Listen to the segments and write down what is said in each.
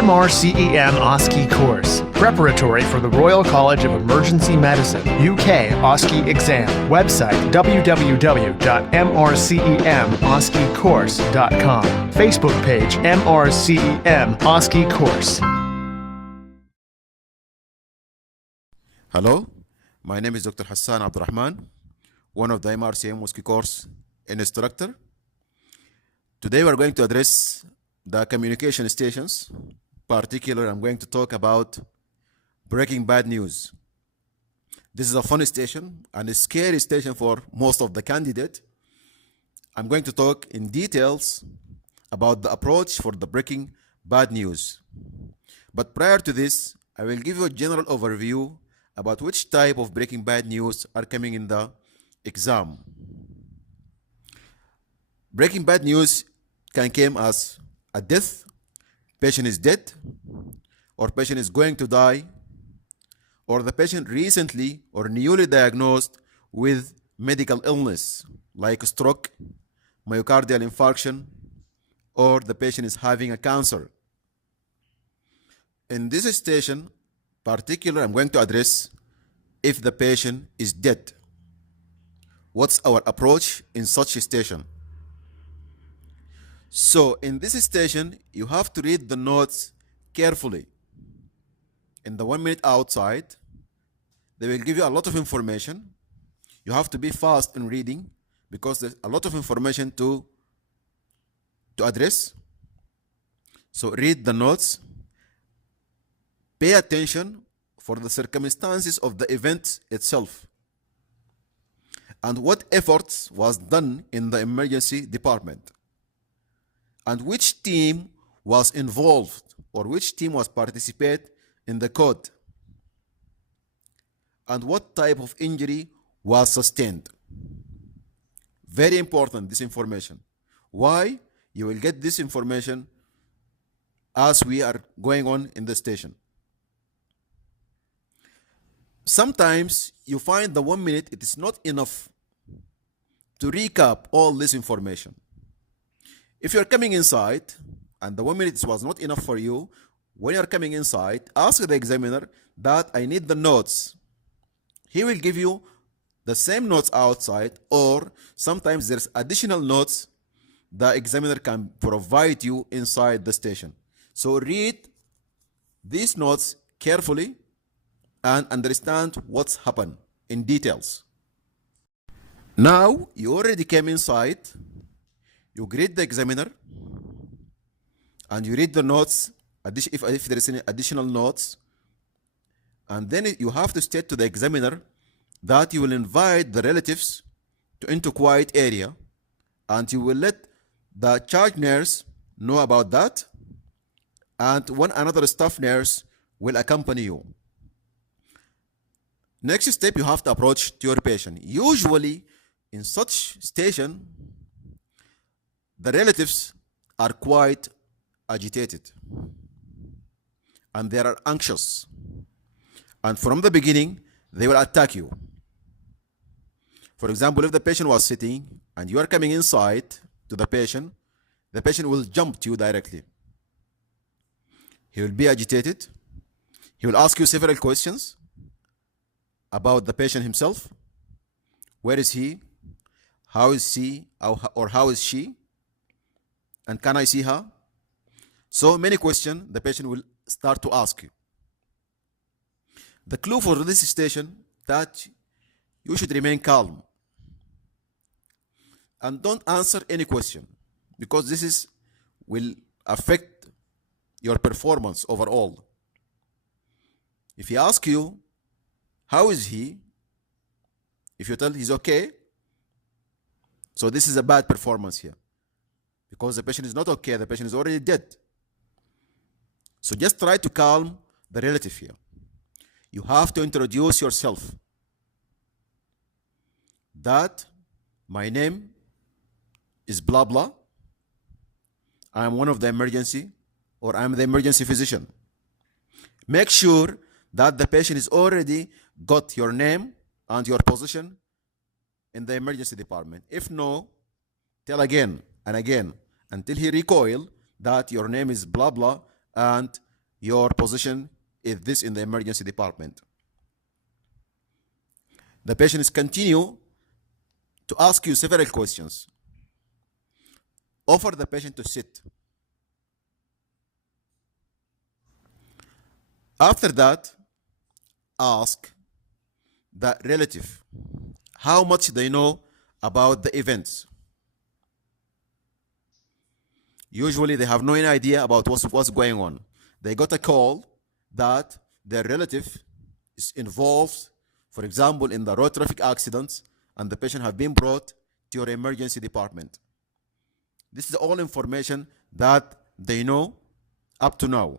MRCEM OSCE course, preparatory for the Royal College of Emergency Medicine, UK OSCE exam. Website www.mrcemoscecourse.com. Facebook page MRCEM OSCE course. Hello, my name is Dr. Hassan Abdurrahman, one of the MRCEM OSCE course instructor. Today we are going to address the communication stations. Particularly, I'm going to talk about breaking bad news. This is a funny station and a scary station for most of the candidates. I'm going to talk in details about the approach for the breaking bad news. But prior to this, I will give you a general overview about which type of breaking bad news are coming in the exam. Breaking bad news can come as a death, patient is dead, or patient is going to die, or the patient recently or newly diagnosed with medical illness like stroke, myocardial infarction, or the patient is having a cancer. In this station, particularly, I'm going to address if the patient is dead. What's our approach in such a station? So in this station, you have to read the notes carefully. In the 1 minute outside, they will give you a lot of information. You have to be fast in reading because there's a lot of information to address. So read the notes. Pay attention for the circumstances of the event itself and what efforts was done in the emergency department and which team was involved or which team was participate in the code and what type of injury was sustained. Very important, this information. Why? You will get this information as we are going on in the station. Sometimes you find the 1 minute, it is not enough to recap all this information. If you're coming inside and the 1 minute was not enough for you, when you're coming inside, ask the examiner that I need the notes. He will give you the same notes outside, or sometimes there's additional notes the examiner can provide you inside the station. So read these notes carefully and understand what's happened in details. Now, you already came inside, you greet the examiner, and you read the notes, if there is any additional notes, and then you have to state to the examiner that you will invite the relatives into quiet area, and you will let the charge nurse know about that, and another staff nurse will accompany you. Next step, you have to approach to your patient. Usually, in such station, the relatives are quite agitated and they are anxious. And from the beginning, they will attack you. For example, if the patient was sitting and you are coming inside to the patient will jump to you directly. He will be agitated. He will ask you several questions about the patient himself. Where is he? How is he? Or how is she? And can I see her? So many questions the patient will start to ask you. The clue for this station that you should remain calm and don't answer any question because this will affect your performance overall. If he asks you, how is he? If you tell he's okay, so this is a bad performance here because the patient is not okay, the patient is already dead. So just try to calm the relative here. You have to introduce yourself. That my name is blah blah. I am one of the emergency, or I am the emergency physician. Make sure that the patient is already got your name and your position in the emergency department. If no, tell again and again until he recoil that your name is blah blah and your position is this in the emergency department. The patient is continue to ask you several questions. Offer the patient to sit. After that, ask the relative how much they know about the events. Usually they have no idea about what's going on. They got a call that their relative is involved, for example, in the road traffic accidents, and the patient have been brought to your emergency department. This is all information that they know up to now.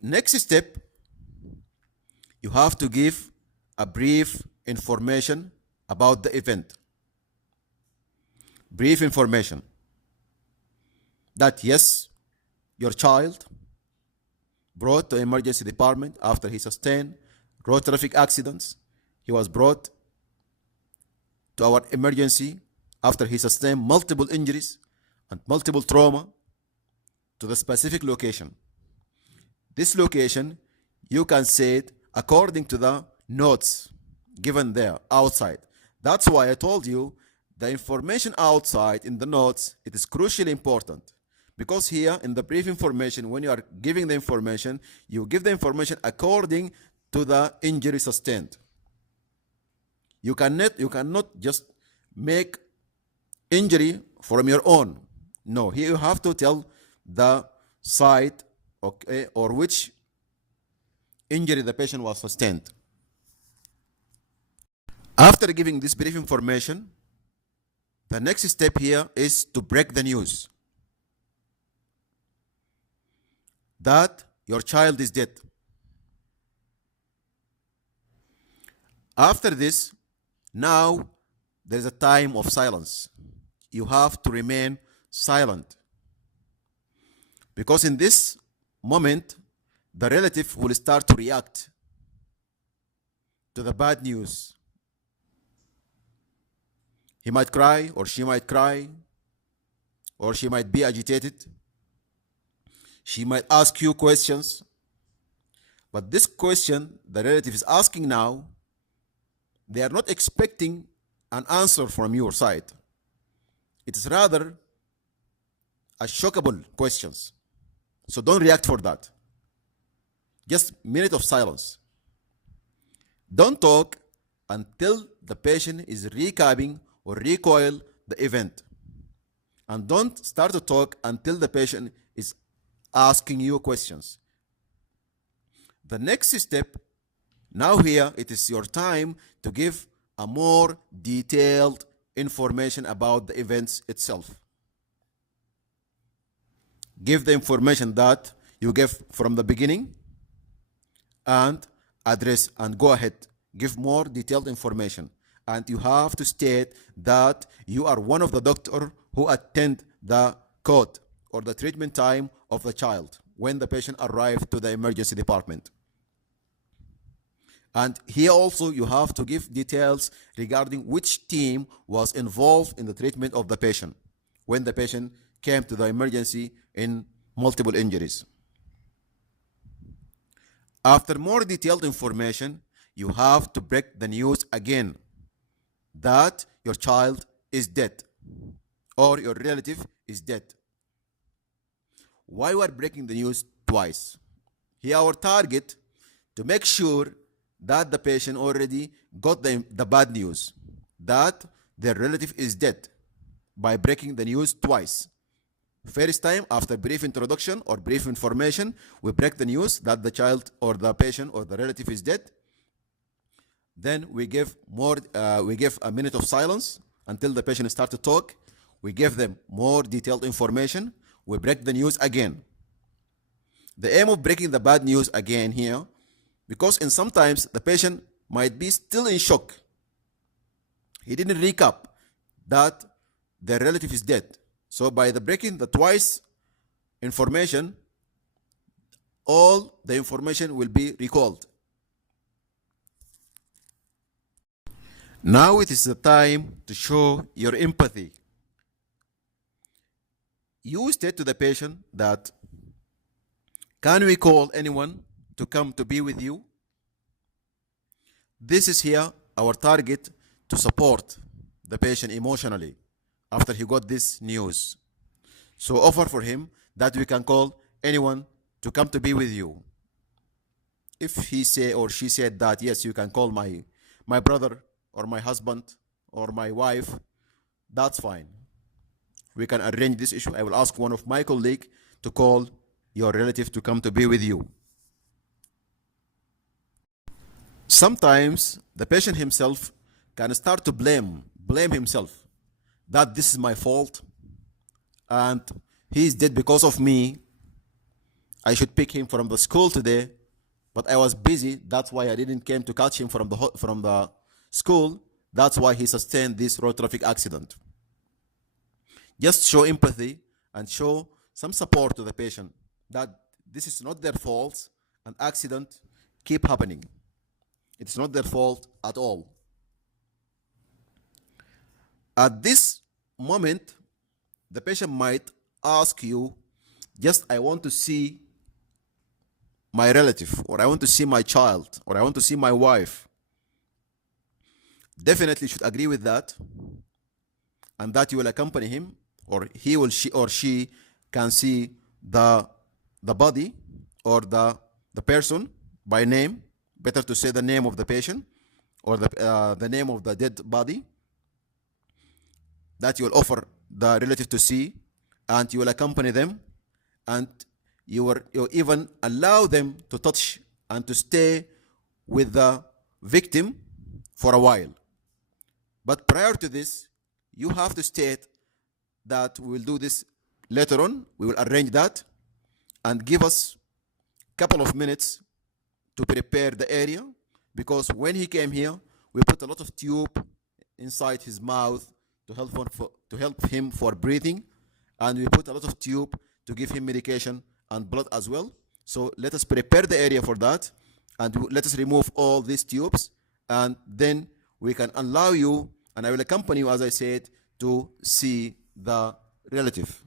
Next step, you have to give a brief information about the event. Brief information that yes, your child brought to emergency department after he sustained road traffic accidents. He was brought to our emergency after he sustained multiple injuries and multiple trauma to the specific location. This location, you can say it according to the notes given there outside. That's why I told you the information outside in the notes, it is crucially important. Because here in the brief information, when you are giving the information, you give the information according to the injury sustained. You cannot just make injury from your own. No, here you have to tell the site, okay, or which injury the patient was sustained. After giving this brief information, the next step here is to break the news that your child is dead. After this, now there is a time of silence. You have to remain silent, because in this moment, the relative will start to react to the bad news. He might cry, or she might cry, or she might be agitated. She might ask you questions. But this question the relative is asking now, they are not expecting an answer from your side. It is rather a shockable questions. So don't react for that. Just a minute of silence. Don't talk until the patient is recapping or recoil the event. And don't start to talk until the patient is asking you questions. The next step, now here it is your time to give a more detailed information about the events itself. Give the information that you gave from the beginning and address and go ahead. Give more detailed information. And you have to state that you are one of the doctor who attend the code or the treatment time of the child when the patient arrived to the emergency department. And here also you have to give details regarding which team was involved in the treatment of the patient when the patient came to the emergency in multiple injuries. After more detailed information, you have to break the news again that your child is dead or your relative is dead. Why we are breaking the news twice? Here our target to make sure that the patient already got the bad news that their relative is dead by breaking the news twice. First time, after brief introduction or brief information, we break the news that the child or the patient or the relative is dead. Then we give a minute of silence until the patient starts to talk. We give them more detailed information. We break the news again. The aim of breaking the bad news again here, because in sometimes the patient might be still in shock. He didn't recap that their relative is dead. So by the breaking the twice information, all the information will be recalled. Now it is the time to show your empathy. You state to the patient that Can we call anyone to come to be with you? This is here our target to support the patient emotionally after he got this news. So offer for him that we can call anyone to come to be with you. If he say or she said that, yes, you can call my brother or my husband or my wife, that's fine. We can arrange this issue. I will ask one of my colleagues to call your relative to come to be with you. Sometimes the patient himself can start to blame himself that this is my fault and he's dead because of me. I should pick him from the school today, but I was busy. That's why I didn't came to catch him from the school. That's why he sustained this road traffic accident. Just show empathy and show some support to the patient that this is not their fault and accident keep happening. It's not their fault at all. At this moment, the patient might ask you, just I want to see my relative, or I want to see my child, or I want to see my wife. Definitely should agree with that, and that you will accompany him, or he will, she or she can see the body or the person by name. Better to say the name of the patient or the name of the dead body, that you will offer the relative to see, and you will accompany them, and you even allow them to touch and to stay with the victim for a while. But prior to this, you have to state that we will do this later on. We will arrange that, and give us a couple of minutes to prepare the area, because when he came here, we put a lot of tube inside his mouth to help him for breathing, and we put a lot of tube to give him medication and blood as well. So let us prepare the area for that, and let us remove all these tubes, and then we can allow you, and I will accompany you, as I said, to see the relative.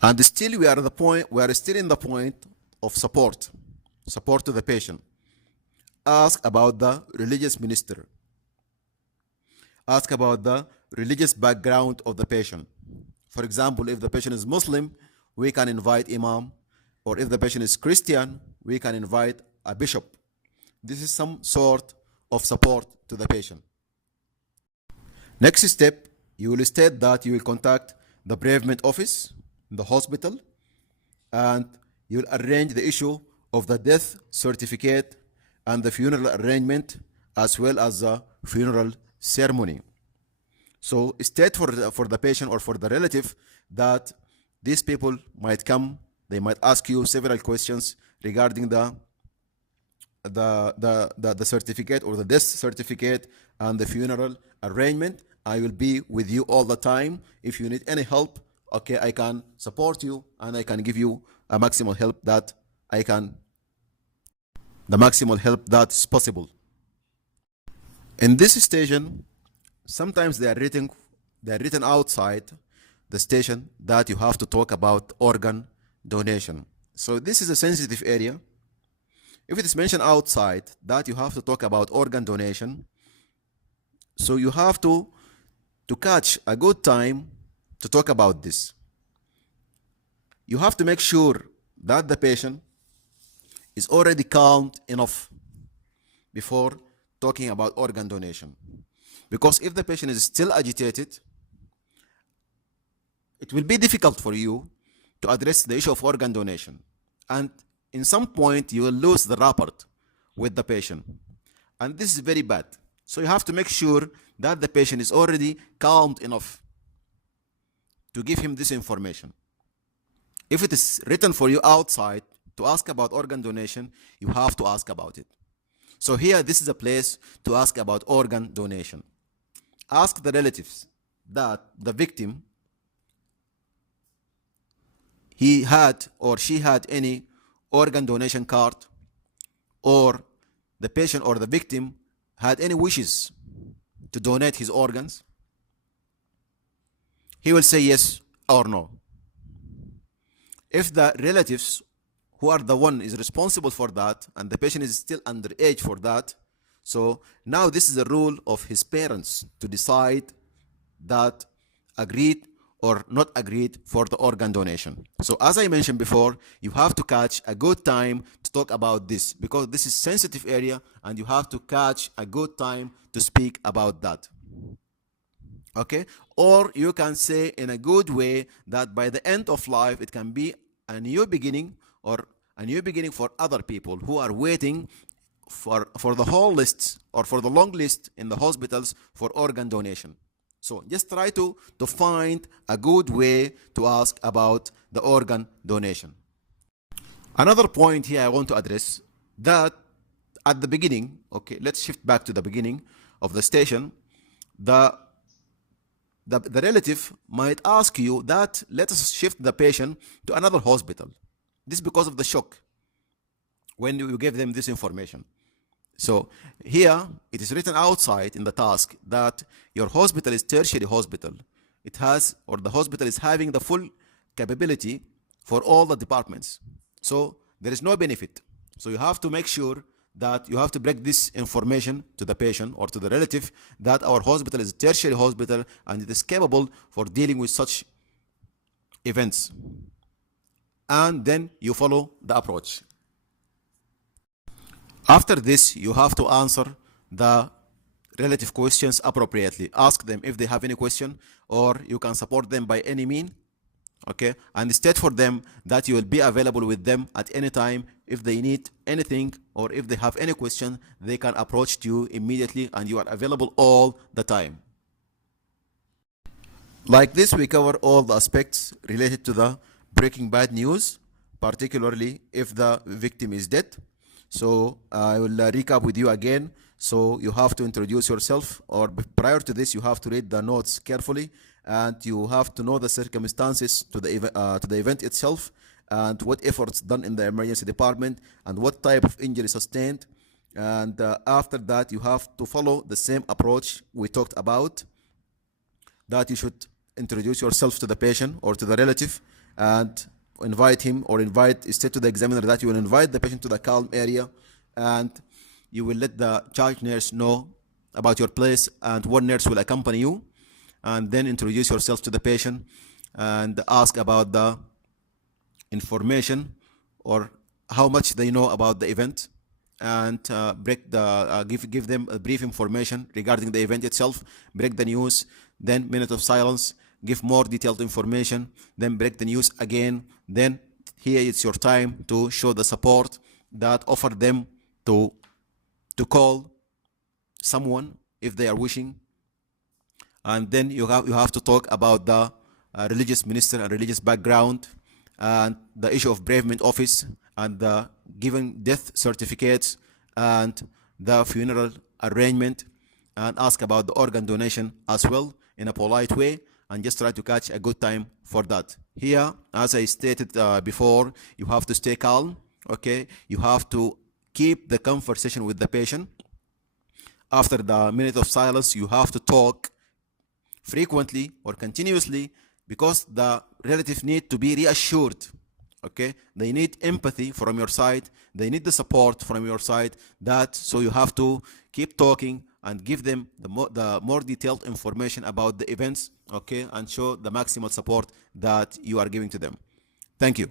And still we are still in the point of support to the patient. Ask about the religious minister. Ask about the religious background of the patient. For example, if the patient is Muslim, we can invite imam, or if the patient is Christian, we can invite a bishop. This is some sort of support to the patient. Next step, you will state that you will contact the bereavement office in the hospital, and you will arrange the issue of the death certificate and the funeral arrangement, as well as the funeral ceremony. So state for the patient or for the relative that these people might come, they might ask you several questions regarding the certificate or the death certificate and the funeral arrangement. I will be with you all the time. If you need any help, okay, I can support you, and I can give you a maximal help that the maximal help that is possible. In this station, sometimes they are written outside the station that you have to talk about organ donation. So this is a sensitive area. If it is mentioned outside that you have to talk about organ donation, so you have to catch a good time to talk about this. You have to make sure that the patient is already calmed enough before talking about organ donation. Because if the patient is still agitated, it will be difficult for you to address the issue of organ donation. And in some point, you will lose the rapport with the patient. And this is very bad. So you have to make sure that the patient is already calmed enough to give him this information. If it is written for you outside to ask about organ donation, you have to ask about it. So here, this is a place to ask about organ donation. Ask the relatives that the victim, he had or she had any organ donation card, or the patient or the victim had any wishes to donate his organs. He will say yes or no. If the relatives who are the one is responsible for that and the patient is still underage for that, so now this is a rule of his parents to decide that agreed or not agreed for the organ donation. So as I mentioned before, you have to catch a good time to talk about this because this is sensitive area and you have to catch a good time to speak about that. Okay, or you can say in a good way that by the end of life it can be a new beginning or a new beginning for other people who are waiting for the whole list or for the long list in the hospitals for organ donation. So just try to find a good way to ask about the organ donation. Another point here I want to address that at the beginning, okay, let's shift back to the beginning of the station. The relative might ask you that let us shift the patient to another hospital. This is because of the shock when you give them this information. So here it is written outside in the task that your hospital is tertiary hospital. It has, or the hospital is having the full capability for all the departments. So there is no benefit. So you have to make sure that you have to break this information to the patient or to the relative that our hospital is a tertiary hospital and it is capable for dealing with such events. And then you follow the approach. After this, you have to answer the relative questions appropriately. Ask them if they have any question, or you can support them by any mean. Okay, and state for them that you will be available with them at any time. If they need anything or if they have any question, they can approach you immediately and you are available all the time. Like this, we cover all the aspects related to the breaking bad news, particularly if the victim is dead. So I will recap with you again. So you have to introduce yourself, or prior to this, you have to read the notes carefully, and you have to know the circumstances to the event itself, and what efforts done in the emergency department, and what type of injury sustained. And after that, you have to follow the same approach we talked about, that you should introduce yourself to the patient or to the relative, and invite him or state to the examiner that you will invite the patient to the calm area, and you will let the charge nurse know about your place, and one nurse will accompany you, and then introduce yourself to the patient and ask about the information or how much they know about the event, and give them a brief information regarding the event itself, break the news, then minute of silence, give more detailed information, then break the news again. Then here it's your time to show the support, that offer them to call someone if they are wishing. And then you have to talk about the religious minister and religious background, and the issue of bereavement office, and the giving death certificates, and the funeral arrangement, and ask about the organ donation as well in a polite way, and just try to catch a good time for that. Here, as I stated before, you have to stay calm, okay? You have to keep the conversation with the patient. After the minute of silence, you have to talk frequently or continuously, because the relatives need to be reassured, okay? They need empathy from your side. They need the support from your side. So you have to keep talking and give them the more detailed information about the events, okay, and show the maximal support that you are giving to them. Thank you.